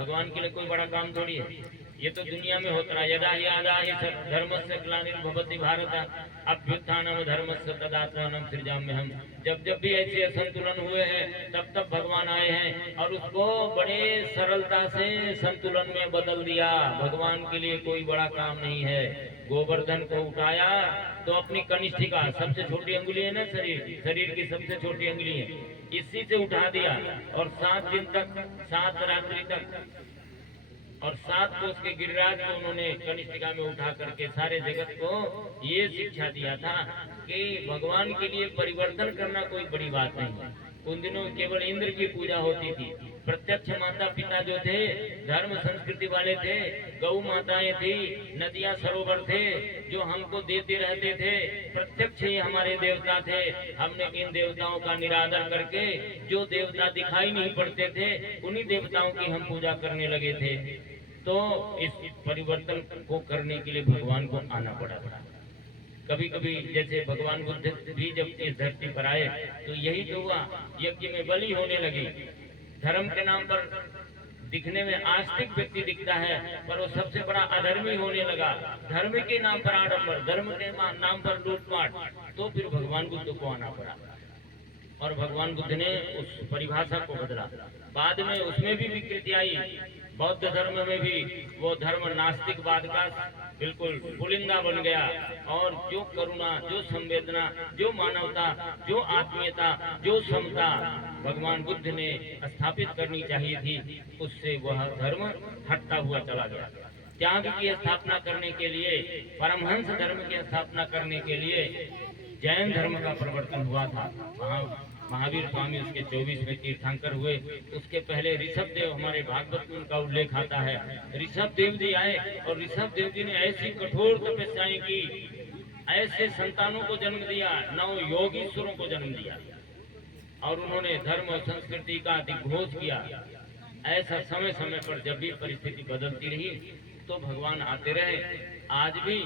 भगवान के लिए कोई बड़ा काम थोड़ी है, ये तो दुनिया में होता है। यदा यादा ही धर्मस्य ग्लानिर्भवति भारत अभ्युत्थानम धर्मस्य तदात्मानं सृजाम्यहम्। जब जब भी ऐसे असंतुलन हुए हैं तब तब भगवान आए हैं और उसको बड़े सरलता से संतुलन में बदल दिया। भगवान के लिए कोई बड़ा काम नहीं है। गोवर्धन को उठाया तो अपनी कनिष्ठिका, सबसे छोटी अंगुली है ना शरीर की सबसे छोटी अंगुली है, इसी से उठा दिया और 7 दिन तक 7 रात्रि तक और 7 कोस के गिरिराज को उन्होंने कनिष्ठिका में उठा करके सारे जगत को ये शिक्षा दिया था कि भगवान के लिए परिवर्तन करना कोई बड़ी बात नहीं है। उन दिनों केवल इंद्र की पूजा होती थी। प्रत्यक्ष माता पिता जो थे धर्म संस्कृति वाले थे, गौ माताएं थी, नदियां सरोवर थे जो हमको देते रहते थे। प्रत्यक्ष ही हमारे देवता थे। हमने इन देवताओं का निरादर करके जो देवता दिखाई नहीं पड़ते थे उन्हीं देवताओं की हम पूजा करने लगे थे। तो इस परिवर्तन को करने के लिए भगवान को आना पड़ा था। कभी कभी जैसे भगवान बुद्ध भी जब इस धरती पर आए तो यही तो हुआ, यज्ञ में बलि होने लगी। धर्म के नाम पर दिखने में आस्तिक व्यक्ति दिखता है पर वो सबसे बड़ा अधर्मी होने लगा। धर्म के नाम पर आडंबर, धर्म के नाम पर लूटपाट, तो फिर भगवान बुद्ध को आना पड़ा और भगवान बुद्ध ने उस परिभाषा को बदला। बाद में उसमें भी विकृति आई। बौद्ध धर्म में भी वो धर्म नास्तिकवाद का बिल्कुल पुलिंदा बन गया और जो करुणा, जो संवेदना, जो मानवता, जो आत्मीयता, जो समता भगवान बुद्ध ने स्थापित करनी चाहिए थी, उससे वह धर्म हटता हुआ चला गया। त्याग की स्थापना करने के लिए, परमहंस धर्म की स्थापना करने के लिए जैन धर्म का प्रवर्तन हुआ था। महावीर स्वामी उसके 24वें तीर्थंकर हुए। उसके पहले ऋषभ देव, हमारे भागवत में उनका उल्लेख आता है। ऋषभ देव जी आए और ऋषभ देव जी ने ऐसी कठोर तपस्याएं की, ऐसे संतानों को जन्म दिया, 9 योगीश्वरों को जन्म दिया और उन्होंने धर्म और संस्कृति का दिग्घोष किया। ऐसा समय समय पर जब भी परिस्थिति बदलती रही तो भगवान आते रहे। आज भी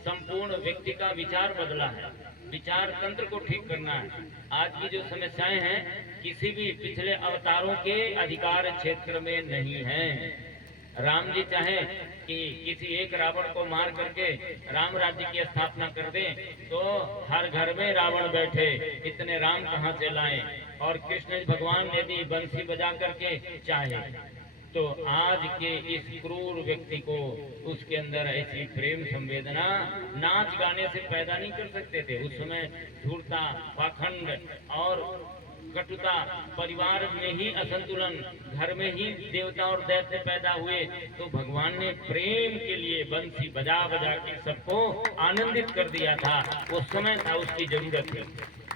संपूर्ण व्यक्ति का विचार बदला है, विचार तंत्र को ठीक करना है। आज की जो समस्याएं हैं किसी भी पिछले अवतारों के अधिकार क्षेत्र में नहीं है। राम जी चाहे कि किसी एक रावण को मार करके राम राज्य की स्थापना कर दें तो हर घर में रावण बैठे, इतने राम कहाँ से लाएं। और कृष्ण भगवान यदि बंसी बजा करके चाहे तो आज के इस क्रूर व्यक्ति को उसके अंदर ऐसी प्रेम संवेदना नाच गाने से पैदा नहीं कर सकते थे। उस समय धूर्ता, पाखंड और कटुता, परिवार में ही असंतुलन, घर में ही देवता और दैत्य पैदा हुए। तो भगवान ने प्रेम के लिए बंसी बजा बजा के सबको आनंदित कर दिया था। उस समय था, उसकी जरूरत थी।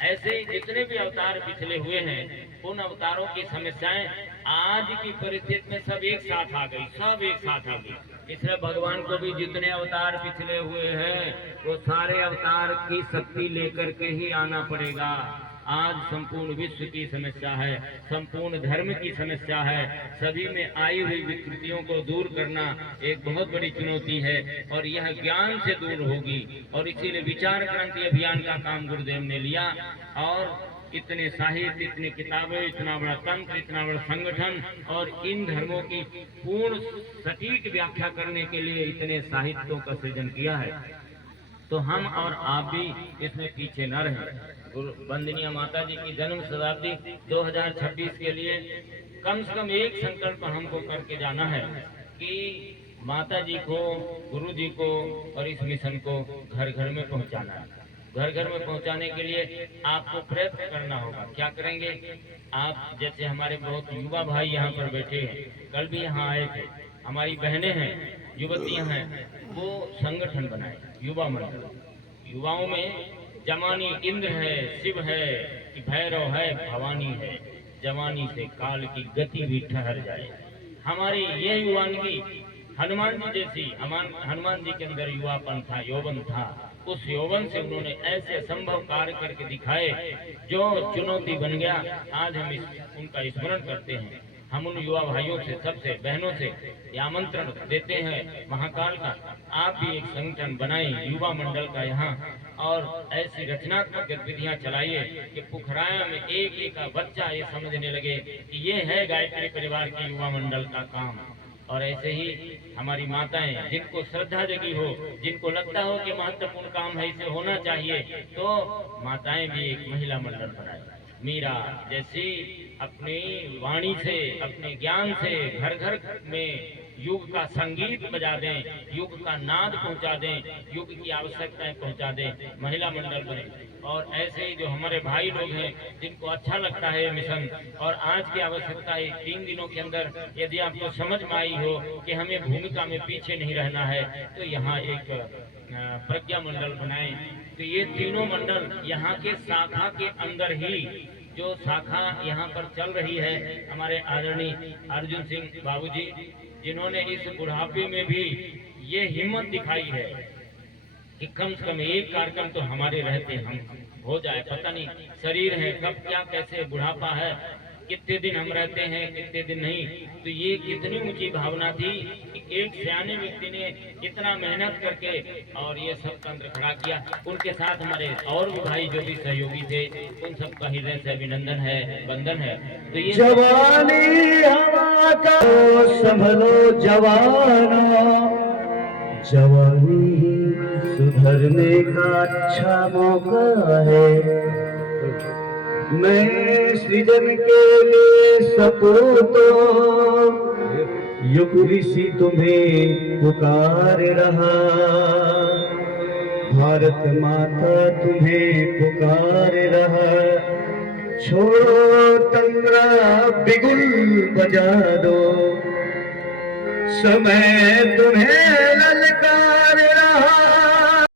ऐसे ही जितने भी अवतार पिछले हुए हैं उन अवतारों की समस्याएं आज की परिस्थिति में सब एक साथ आ गई, सब एक साथ आ गई। इसलिए भगवान को भी जितने अवतार पिछले हुए हैं वो सारे अवतार की शक्ति लेकर के ही आना पड़ेगा। आज संपूर्ण विश्व की समस्या है, संपूर्ण धर्म की समस्या है। सभी में आई हुई विकृतियों को दूर करना एक बहुत बड़ी चुनौती है और यह ज्ञान से दूर होगी। और इसीलिए विचार क्रांति अभियान का काम गुरुदेव ने लिया और इतने साहित्य, इतनी किताबें, इतना बड़ा तंत्र, इतना बड़ा संगठन और इन धर्मों की पूर्ण सटीक व्याख्या करने के लिए इतने साहित्यों का सृजन किया है। तो हम और आप भी इसमें पीछे न रहें। वंदनीय माता जी की जन्म शताब्दी 2026 के लिए कम से कम एक संकल्प हमको करके जाना है कि माता जी को, गुरु जी को और इस मिशन को घर घर में पहुंचाना है। घर घर में पहुंचाने के लिए आपको प्रयत्न करना होगा। क्या करेंगे आप? जैसे हमारे बहुत युवा भाई यहाँ पर बैठे हैं, कल भी यहाँ आए थे, हमारी बहनें हैं, युवतियाँ हैं, वो संगठन बनाए, युवा मंडल। युवाओं में जवानी इंद्र है, शिव है, कि भैरव है, भवानी है। जवानी से काल की गति भी ठहर जाए। हमारी ये युवानगी हनुमान जी जैसी, हनुमान जी के अंदर युवापन था, यौवन था। उस यौवन से उन्होंने ऐसे असंभव कार्य करके दिखाए जो चुनौती बन गया। आज हम उनका स्मरण करते हैं। हम उन युवा भाइयों से, सबसे बहनों से ये आमंत्रण देते हैं महाकाल का, आप भी एक संगठन बनाएं युवा मंडल का यहाँ, और ऐसी रचनात्मक गतिविधियां चलाइए कि पोखराया में एक एक बच्चा ये समझने लगे कि ये है गायत्री परिवार के युवा मंडल का काम। और ऐसे ही हमारी माताएं जिनको श्रद्धा जगी हो, जिनको लगता हो कि महत्वपूर्ण काम है, इसे होना चाहिए, तो माताएं भी एक महिला मंडल बनाए। मीरा जैसी अपनी वाणी से, अपने ज्ञान से घर घर में युग का संगीत बजा दें, युग का नाद पहुंचा दें, युग की आवश्यकताएं पहुंचा दें, महिला मंडल बने। और ऐसे ही जो हमारे भाई लोग हैं जिनको अच्छा लगता है मिशन, और आज की आवश्यकता है 3 दिनों के अंदर यदि आपको समझ में आई हो कि हमें भूमिका में पीछे नहीं रहना है, तो यहाँ एक प्रज्ञा मंडल बनाएं। तो ये तीनों मंडल यहाँ के शाखा के अंदर ही, जो शाखा यहाँ पर चल रही है, हमारे आदरणीय अर्जुन सिंह बाबूजी, जिन्होंने इस बुढ़ापे में भी ये हिम्मत दिखाई है कि कम से कम एक कार्यक्रम तो हमारे रहते हम हो जाए। पता नहीं शरीर है कब क्या कैसे बुढ़ापा है, कितने दिन हम रहते हैं कितने दिन नहीं। तो ये कितनी ऊंची भावना थी कि एक सियाने व्यक्ति ने इतना मेहनत करके और ये सब तंत्र खड़ा किया। उनके साथ हमारे और भी भाई जो भी सहयोगी थे, उन सबका हृदय से अभिनंदन है, वंदन है। तो ये जवानी हवा का संभलो जवाना, जवानी सुधरने का अच्छा मौका है। मैं सृजन के लिए सपूतो युग ऋषि तुम्हें पुकार रहा, भारत माता तुम्हें पुकार रहा। छोड़ो तंद्रा बिगुल बजा दो, समय तुम्हें